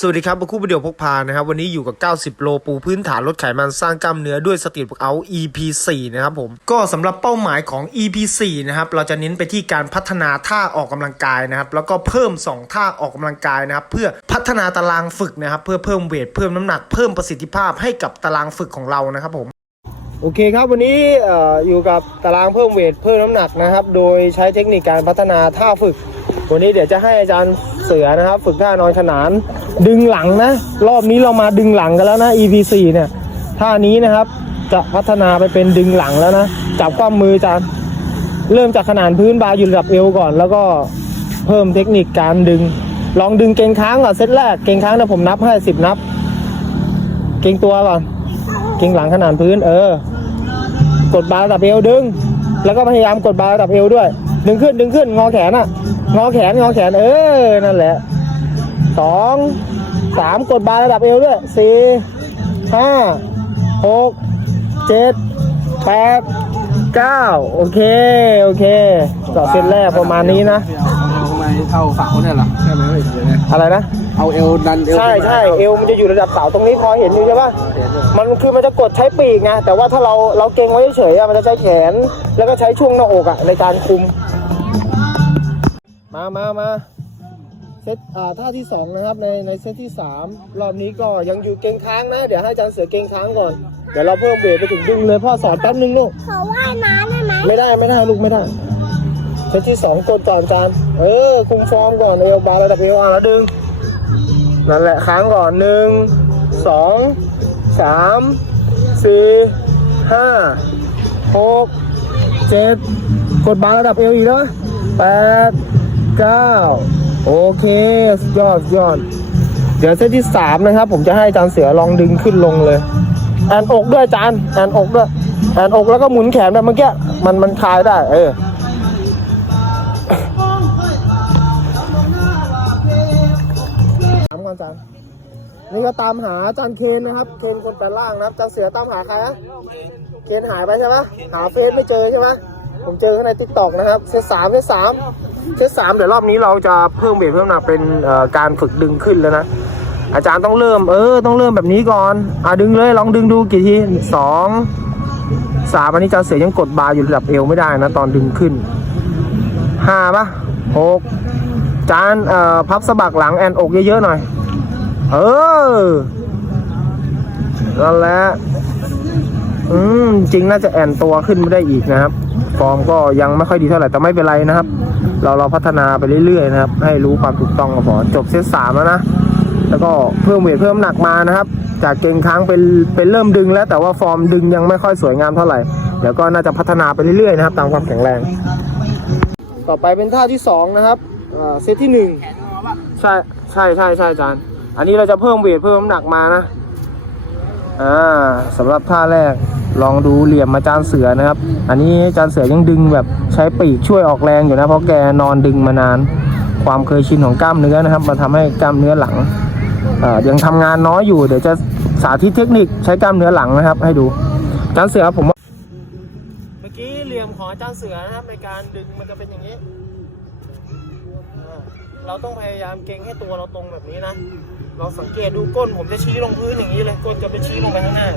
สวัสดีครับบุคคู่ประเดี๋ยวพกพานะครับ วันนี้อยู่กับ 90 โลปูพื้นฐานลดไขมันสร้างกล้ามเนื้อด้วยสตรีทเวิร์กเอา EP 4นะครับผม ก็สำหรับเป้าหมายของ EP 4นะครับ เราจะเน้นไปที่การพัฒนาท่าออกกำลังกายนะครับ แล้วก็เพิ่ม 2 ท่าออกกำลังกายนะครับ เพื่อพัฒนาตารางฝึกนะครับ เพื่อเพิ่มเวท เพิ่มน้ำหนัก เพิ่มประสิทธิภาพให้กับตารางฝึกของเรานะครับผม โอเคครับ วันนี้อออยู่กับตารางเพิ่มเวท เพิ่มน้ำหนักนะครับ โดยใช้เทคนิคการพัฒนาท่าฝึก วันนี้เดี๋ยวจะให้อาจารย์ เสือนะครับ ฝึกท่านอนขนาน ดึงหลังนะ รอบนี้เรามาดึงหลังกันแล้วนะ EP 4เนี่ยท่านี้นะครับจะพัฒนาไปเป็นดึงหลังแล้วนะ จับความมือจารย์เริ่มจากขนานพื้นบาร์อยู่ระดับเอวก่อน แล้วก็เพิ่มเทคนิคการดึง ลองดึงเกงค้างก่อนเซตแรก เกงค้างนะผมนับให้สิบนับ เกงตัวก่อน เกงหลังขนานพื้น เออ กดบาร์ระดับเอวดึง แล้วก็พยายามกดบาร์ระดับเอวด้วย ดึงขึ้นดึงขึ้นงอแขนอะ งอแขนงอแขนเออนั่นแหละสองสามกดบาร์ระดับเอวด้วยสี่ห้าหกเจ็ดแปดเก้าโอเค โอเคต่อเซตแรกประมาณนี้นะเอาทำไมเท่าเสาเนี่ยล่ะใช่ไหมเห็นไหมอะไรนะเอาเอวดันเอวใช่ใช่เอวมันจะอยู่ระดับเสาตรงนี้พอเห็นอยู่ใช่ปะมันคือมันจะกดใช้ปีกไงแต่ว่าถ้าเราเราเก่งไว้เฉยๆอะมันจะใช้แขนแล้วก็ใช้ช่วงหน้าอกอะในการคุม มามามาเซตอ่าท่าที่สองนะครับในในเซตที่สามรอบนี้ก็ยังอยู่เก่งค้างนะ เดี๋ยวให้อาจารย์เสือเก่งค้างก่อน เดี๋ยวเราเพิ่มเบรไปถึงดึงเลยพ่อสอนแป๊บนึงลูก ขอว่ายน้ำได้ไหมไม่ได้ไม่ได้ลูกไม่ได้ เซตที่สองกดก่อนจานเออ คุมฟอร์มก่อนเอวบาร์ระดับเอวอะแล้วดึง นั่นแหละค้างก่อนหนึ่งสองสามสี่ห้าหกเจ็ดกดบาร์ระดับเอวอีกแล้วแปด เก้าโอเคสยอดยอด เดี๋ยวเซตที่สามนะครับ ผมจะให้อาจารย์เสือลองดึงขึ้นลงเลยแอนอกด้วยอาจานแอนอกด้วยแอนอกแล้วก็หมุนแขนแบบเมื่อกี้มันมันคลายได้ เออถามก่อนอาจารย์นี่ก็ตามหาจารย์เคนนะครับ เคนคนแปลล่างนะครับจารย์เสือตามหาใครอะเคนหายไปใช่ไหมหาเฟซไม่เจอใช่ไหม ผมเจอข้างในทิกตอกนะครับเซตสามเซตสามเซตสามเดี๋ยวรอบนี้เราจะเพิ่มเบรเพิ่มหนักเป็นการฝึกดึงขึ้นแล้วนะ อาจารย์ต้องเริ่ม เออ ต้องเริ่มแบบนี้ก่อนอะดึงเลยลองดึงดูกี่ทีสองสามอันนี้อาจารย์เสือยังกดบาร์อยู่ระดับเอวไม่ได้นะ ตอนดึงขึ้นห้าปะหกจานเอ่อพับสะบักหลังแอนอกเยอะๆหน่อย เออนั่นแหละอืมจริงน่าจะแอนตัวขึ้นไม่ได้อีกนะครับ ฟอร์มก็ยังไม่ค่อยดีเท่าไหร่แต่ไม่เป็นไรนะครับ เราเราพัฒนาไปเรื่อยๆนะครับ ให้รู้ความถูกต้องก็พอจบเซตสามแล้วนะแล้วก็เพิ่มเวทเพิ่มหนักมานะครับ จากเก่งค้างเป็นเป็นเริ่มดึงแล้ว แต่ว่าฟอร์มดึงยังไม่ค่อยสวยงามเท่าไหร่เดี๋ยวก็น่าจะพัฒนาไปเรื่อยๆนะครับ ตามความแข็งแรง ต่อไปเป็นท่าที่สองนะครับเซตที่หนึ่งใช่ใช่ใช่ใช่อาจารย์ อันนี้เราจะเพิ่มเวทเพิ่มน้ำหนักมานะ อ่าสำหรับท่าแรกลองดูเหลี่ยมอาจารย์เสือนะครับ อันนี้อาจารย์เสือยังดึงแบบใช้ปีกช่วยออกแรงอยู่นะ เพราะแกนอนดึงมานาน ความเคยชินของกล้ามเนื้อนะครับมันทำให้กล้ามเนื้อหลังยังทำงานน้อยอยู่เดี๋ยวจะสาธิตเทคนิคใช้กล้ามเนื้อหลังนะครับ ให้ดูอาจารย์เสือผมเมื่อกี้เหลี่ยมของอาจารย์เสือนะครับในการดึงมันจะเป็นอย่างนี้ เราต้องพยายามเกรงให้ตัวเราตรงแบบนี้นะ เราสังเกตดูก้นผมจะชี้ลงพื้นอย่างนี้เลย ก้นจะไปชี้ลงไปข้างหน้า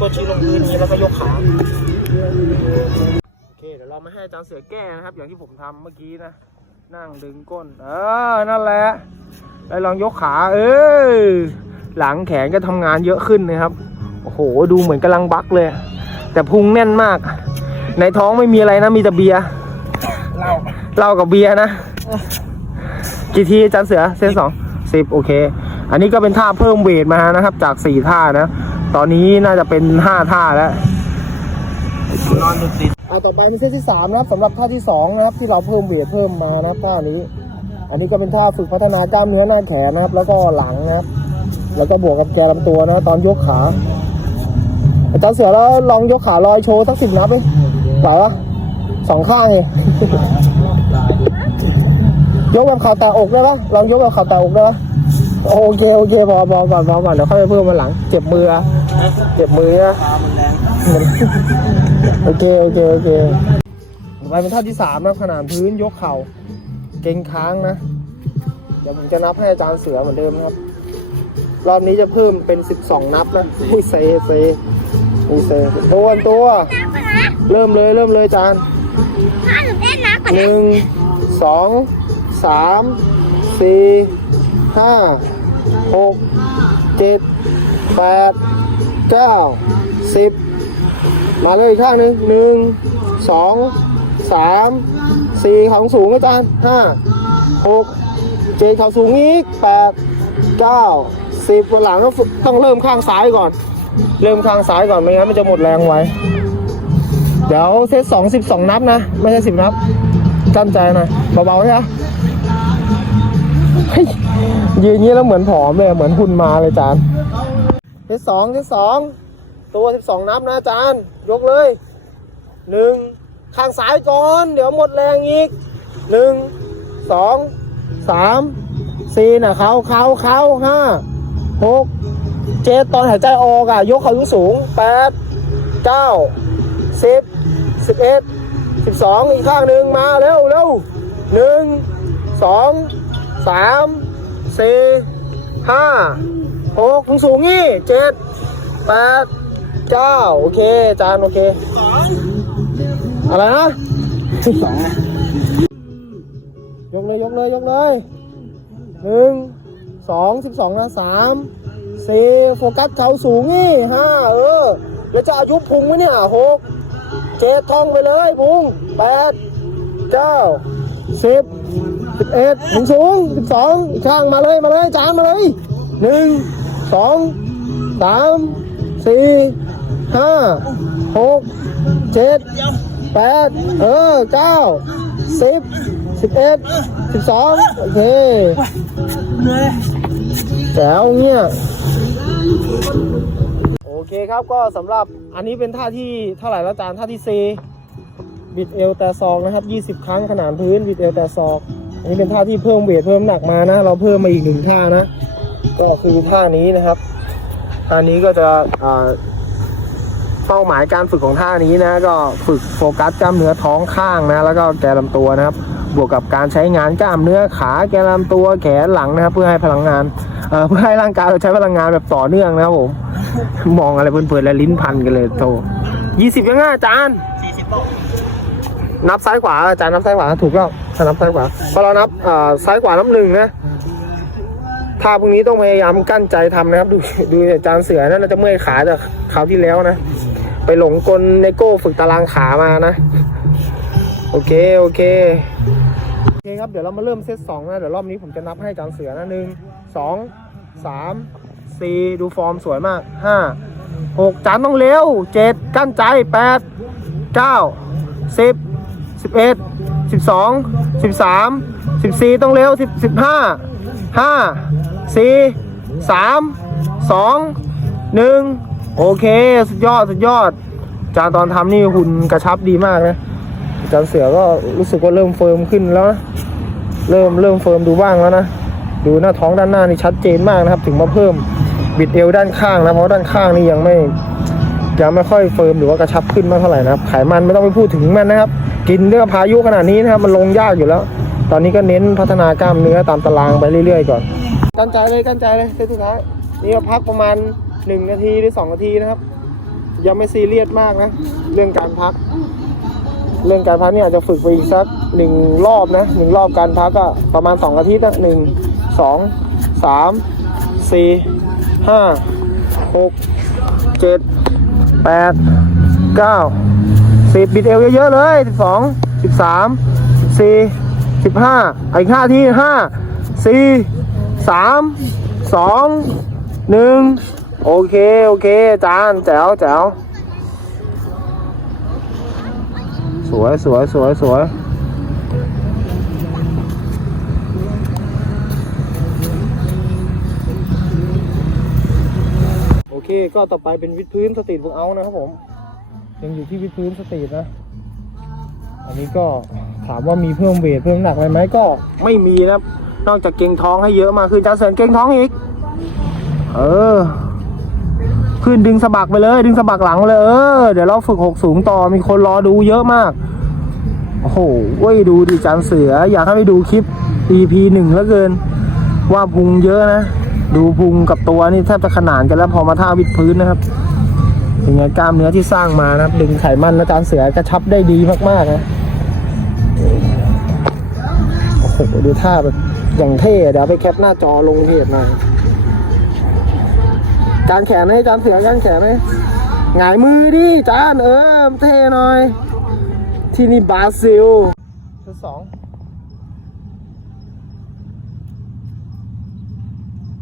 ก้นชี้ลงพื้นอย่างนี้แล้วก็ยกขา โอเค เดี๋ยวเรามาให้อาจารย์เสือแก้นะครับ อย่างที่ผมทำเมื่อกี้นะ นั่งดึงก้น เออ นั่นแหละแล้วลองยกขา เออ หลังแขนก็ทำงานเยอะขึ้นนะครับ โอ้โห ดูเหมือนกำลังบักเลย แต่พุงแน่นมาก ในท้องไม่มีอะไรนะ มีแต่เบียร์ เหล้ากับเบียร์นะ กี่ทีอาจารย์เสือเส้นสองสิบโอเค อันนี้ก็เป็นท่าเพิ่มเวทมานะครับ จากสี่ท่านะ ตอนนี้น่าจะเป็นห้าท่าแล้วนอนติดอ่าต่อไปเป็นเซตที่สามนะครับสำหรับท่าที่สองนะครับ ที่เราเพิ่มเวทเพิ่มมานะครับท่านี้ อันนี้ก็เป็นท่าฝึกพัฒนากล้ามเนื้อหน้าแขนนะครับ แล้วก็หลังนะครับ แล้วก็บวกกับแกนลำตัวนะตอนยกขาอาจารย์เสือแล้วลองยกขาลอยโชว์สักสิบนับไหมไหวปะสองข้างเอง ยกแบบเข่าแตะอกได้ปะลองยกแบบเข่าแตะอกได้ปะโอเคโอเคพอพอก่อนพอก่อนเดี๋ยวค่อยไปเพิ่มมาหลัง เจ็บมืออะเจ็บมือนะโอเคโอเคโอเคไปเป็นท่าที่สามนะขนาดพื้นยกเข่าเก่งค้างนะ เดี๋ยวผมจะนับให้อาจารย์เสือเหมือนเดิมนะครับ รอบนี้จะเพิ่มเป็น12นับนะอุ้ยเซเซอุ้ยเซตัวตัว เริ่มเลยเริ่มเลยจานถ้าหนูเต้นนะก่อนหนึ่งสอง สามสี่ห้าหกเจ็ดแปดเก้าสิบมาเลยอีกข้างหนึ่งหนึ่งสองสามสี่เขาสูงอาจารย์ห้าหกเจ็ดเขาสูงอีกแปดเก้าสิบวันหลังก็ฝึกต้องเริ่มข้างซ้ายก่อน เริ่มข้างซ้ายก่อนไม่งั้นมันจะหมดแรงไว้ เดี๋ยวเซตสองสิบสองนับนะ ไม่ใช่สิบนับกั้นใจหน่อยเบาๆใช่ไหม ยืนอย่างนี้แล้วเหมือนผอมเลยเหมือนหุ่นมาเลยจานเซตสองเซตสองตัวสิบสองนับนะจานยกเลยหนึ่งข้างซ้ายก่อน เดี๋ยวหมดแรงอีกหนึ่งสองสามสี่นะเขาเขาเขาห้าหกเจ็ดตอนหายใจออกอะยกเขาสูงแปดเก้าสิบสิบเอ็ดสิบสองอีกข้างหนึ่งมาเร็วเร็วหนึ่งสอง สามสี่ห้าหกสูงสูงนี่เจ็ดแปดเก้าโอเค จานโอเคอะไรนะสิบสองยกเลยยกเลยยกเลยหนึ่งสองสิบสองนะสามสี่โฟกัสเขาสูงนี่ห้าเออแล้วจะอายุพุงไหมเนี่ยหกเจ็ดท่องไปเลยพุงแปดเก้าสิบ สิบเอ็ดสูงสูงสิบสองอีกข้างมาเลยมาเลยจานมาเลยหนึ่งสองสามสี่ห้าหกเจ็ดแปดเออเก้าสิบสิบเอ็ดสิบสองโอเคเหนื่อยแจ๋วเนี่ยโอเคครับก็สำหรับอันนี้เป็นท่าที่เท่าไหร่แล้วจานท่าที่ C บิดเอวแต่ศอกนะครับ 20 ครั้งขนานพื้น บิดเอวแต่ศอก นนี้เป็นท่าที่เพิ่มเวทเพิ่มน้ำหนักมานะ เราเพิ่มมาอีกหนึ่งท่านะ ก็คือท่านี้นะครับท่านี้ก็จะอ่าเป้าหมายการฝึกของท่านี้นะ ก็ฝึกโฟกัสกล้ามเนื้อท้องข้างนะ แล้วก็แกนลำตัวนะครับ บวกกับการใช้งานกล้ามเนื้อขาแกนลำตัวแขนหลังนะครับ เพื่อให้พลังงานเอ่อเพื่อให้ร่างกายเราใช้พลังงานแบบต่อเนื่องนะครับผมมองอะไรเพลินๆแล้วลิ้นพันกันเลยโตยี่สิบยังไงอาจารย์นับซ้ายขวาอาจารย์นับซ้ายขวาถูกแล้ว ถ้านับซ้ายขวาพอเรานับอ่าซ้ายขวานับหนึ่งนะท่าพวกนี้ต้องพยายามกั้นใจทำนะครับ ดูดูอาจารย์เสือนั่นน่าจะเมื่อยขาจากคราวที่แล้วนะ ไปหลงกลในโก้ฝึกตารางขามานะ โอเคโอเคโอเคครับเดี๋ยวเรามาเริ่มเซตสองนะเดี๋ยวรอบนี้ผมจะนับให้อาจารย์เสือนะหนึ่งสองสามสี่ดูฟอร์มสวยมากห้าหกจานต้องเร็วเจ็ดกั้นใจแปดเก้าสิบสิบเอ็ด สิบสองสิบสามสิบสี่ต้องเร็วสิบสิบห้าห้าสี่สามสองหนึ่งโอเค สุดยอด สุดยอด จานตอนทำนี่หุ่นกระชับดีมากนะจารย์เสือก็รู้สึกว่าเริ่มเฟิร์มขึ้นแล้วนะเริ่มเริ่มเฟิร์มดูบ้างแล้วนะ ดูหน้าท้องด้านหน้านี่ชัดเจนมากนะครับ ถึงมาเพิ่มบิดเอวด้านข้างนะเพราะด้านข้างนี่ยังไม่ยังไม่ค่อยเฟิร์มหรือว่ากระชับขึ้นมากเท่าไหร่นะครับไขมันไม่ต้องไปพูดถึงมันนะครับ กินเรื่องพายุขนาดนี้นะครับมันลงยากอยู่แล้ว ตอนนี้ก็เน้นพัฒนากล้ามเนื้อตามตารางไปเรื่อยๆก่อน กันใจเลยกันใจเลยเซตสุดท้ายนี่ก็พักประมาณหนึ่งนาทีหรือสองนาทีนะครับ ยังไม่ซีเรียสมากนะ เรื่องการพัก เรื่องการพักเนี่ยอาจจะฝึกไปอีกสักหนึ่งรอบนะหนึ่งรอบการพักก็ประมาณสองอาทิตย์นะหนึ่งสองสามสี่ห้าหกเจ็ดแปดเก้า สิบบิดเอวเยอะๆเลยสิบสองสิบสามสิบสี่สิบห้าอีกห้าที่ห้าสี่สามสองหนึ่งโอเคโอเคจานแจ๋วแจ๋วสวยสวยสวยสวยโอเค ก็ต่อไปเป็นวิดพื้นสตรีทบุกเอานะครับผม ยังอยู่ที่วิดพื้นสตรีทนะ อันนี้ก็ถามว่ามีเพิ่มเวทเพิ่มหนักอะไรไหมก็ไม่มีนะนอกจากเก่งท้องให้เยอะมาคือจะเสริมเก่งท้องอีก เออ ขึ้นดึงสะบักไปเลย ดึงสะบักหลังเลยเออเดี๋ยวเราฝึกหกสูงต่อมีคนรอดูเยอะมาก โอ้โหเว้ยดูดิจานเสือ อยากให้ไปดูคลิป EP หนึ่งแล้วเกิน ว่าพุงเยอะนะ ดูพุงกับตัวนี่แทบจะขนานกันแล้วพอมาท่าวิดพื้นนะครับ เป็นไงกล้ามเนื้อที่สร้างมานะครับ ดึงไขมันอาจารย์เสือกระชับได้ดีมากๆนะโอ้โหดูท่าแบบอย่างเท่เดี๋ยวไปแคปหน้าจอลงเพจหน่อยจานแขนให้จานเสือจานแขนให้หงายมือดิจานเออเท่หน่อย ที่นี่บราซิลชุดสอง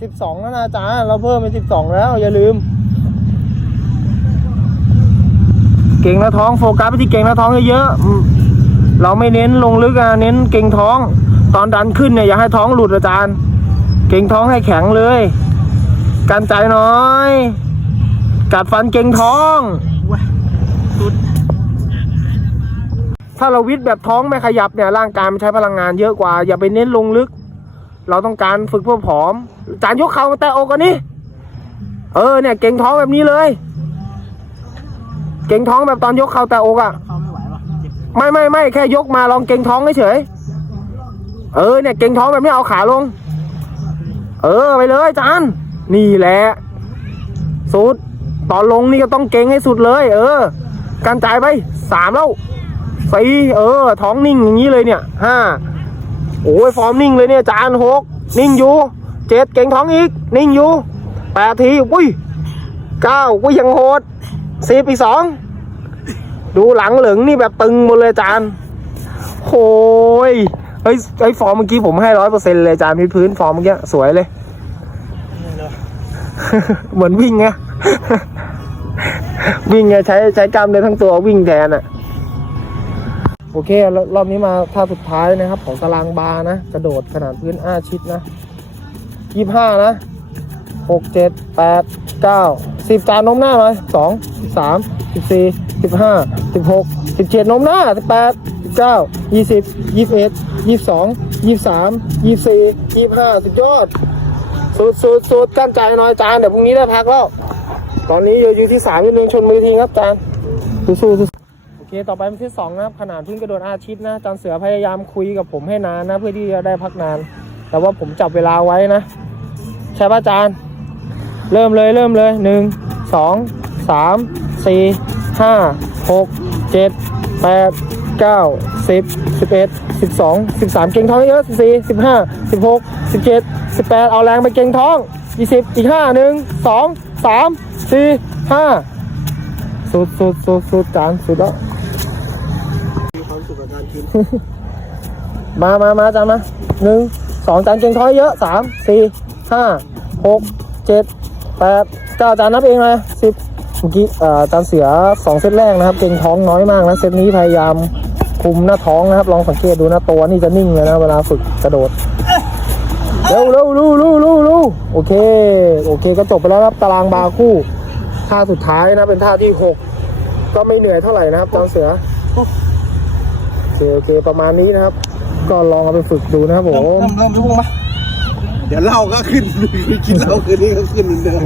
สิบสองแล้วนะจ๊ะเราเพิ่มเป็นสิบสองแล้วอย่าลืม เก่งหน้าท้องโฟกัสไปที่เก่งหน้าท้องเยอะๆอืมเราไม่เน้นลงลึกอะเน้นเก่งท้อง ตอนดันขึ้นเนี่ยอย่าให้ท้องหลุดอาจารย์ เก่งท้องให้แข็งเลยกันใจหน้อย กัดฟันเก่งท้องถ้าเราวิทย์แบบท้องไม่ขยับเนี่ยร่างกายมันใช้พลังงานเยอะกว่า อย่าไปเน้นลงลึก เราต้องการฝึกเพื่อผอม จานยกเข่ามาแตะอกกันนี่เออเนี่ยเก่งท้องแบบนี้เลย เก่งท้องแบบตอนยกเข่าแตะอกอะ่ะเขาไม่ไหวว่ะเจ็บไม่ไม่ไม่แค่ยกมาลองเก่งท้องเฉยๆเออเนี่ยเก่งท้องแบบนี้เอาขาลง เออไปเลยจานนี่แหละสุดตอนลงนี่ก็ต้องเก่งให้สุดเลย เออ การจ่ายไปสามแล้วสี่เออ ท้องนิ่งอย่างนี้เลยเนี่ยห้าโอ้ยฟอร์มนิ่งเลยเนี่ยจานหกนิ่งอยู่เจ็ดเก่งท้องอีก นิ่งอยู่แปดทีอุ้ยเก้าอุ้ยยังโหด สิบอีกสอง ดูหลังเหลืองนี่แบบตึงหมดเลยอาจานโอ้ยเฮ้ยไอ้ยฟอร์มเมื่อกี้ผมให้ร้อยเปอร์เซ็นต์เลยอาจานมีพื้นฟอร์มเมื่อกี้สวยเลย เหมือนวิ่งไงวิ่งไงใช้ใช้กล้ามเนื้อทั้งตัววิ่งแทนอะโอเครรอบนี้มาท่าสุดท้ายนะครับ ของตารางบาร์นะ กระโดดขนาดพื้นอ้าชิดนะยี่ห้านะหกเจ็ดแปดเก้า สิบจานนมหน้าหน่อยสองสิบสามสิบสี่สิบห้าสิบหกสิบเจ็ดนมหน้าสิบแปดสิบเก้ายี่สิบยี่สิบเอ็ดยี่สิบสองยี่สิบสามยี่สิบสี่ยี่สิบห้าสุดยอดสูดสูดสูดกั้นใจหน่อยจานเดี๋ยวพรุ่งนี้ได้พักแล้วตอนนี้อยู่ที่สามนิดนึงชนมือทีครับจานสู้สู้สู้โอเคต่อไปเป็นที่สองนะครับขนาดเพิ่งกระโดดอาชิตนะจานเสือพยายามคุยกับผมให้นานนะ เพื่อที่จะได้พักนาน แต่ว่าผมจับเวลาไว้นะ ใช่ป่ะจาน เริ่มเลยเริ่มเลยหนึ่งสองสามสี่ห้าหกเจ็ดแปดเก้าสิบสิบเอ็ดสิบสองสิบสามเก่งท้องเยอะสิบสี่สิบห้าสิบหกสิบเจ็ดสิบแปดเอาแรงไปเก่งท้องยี่สิบอีกห้าหนึ่งสองสามสี่ห้าสุดสุดสุดสุดจานสุดแล้วมีความสุขกับการกินมามามาจานมาหนึ่งสองจานเก่งท้องเยอะสามสี่ห้าหกเจ็ด แปดเก้าจานนับเองเลยสิบเมื่อกี้อ่อจานเสือสองเซตแรกนะครับ เก่งท้องน้อยมากนะ เซตนี้พยายามคุมหน้าท้องนะครับ ลองสังเกตดูนะตัวนี่จะนิ่งเลยนะ เวลาฝึกกระโดดเร็วเร็วเร็วเร็วเร็วเร็วโอเค โอเคก็จบไปแล้วครับตารางบาคู่ท่าสุดท้ายนะเป็นท่าที่หกก็ไม่เหนื่อยเท่าไหร่นะครับจานเสือโอเคโอเคประมาณนี้นะครับ ก็ลองเอาไปฝึกดูนะครับผเริ่มเริ่มเริ่มพุ่งม เดี๋ยวเหล้าก็ขึ้นกินเหล้าคืนนี้ก็ขึ้นเหมือนเดิม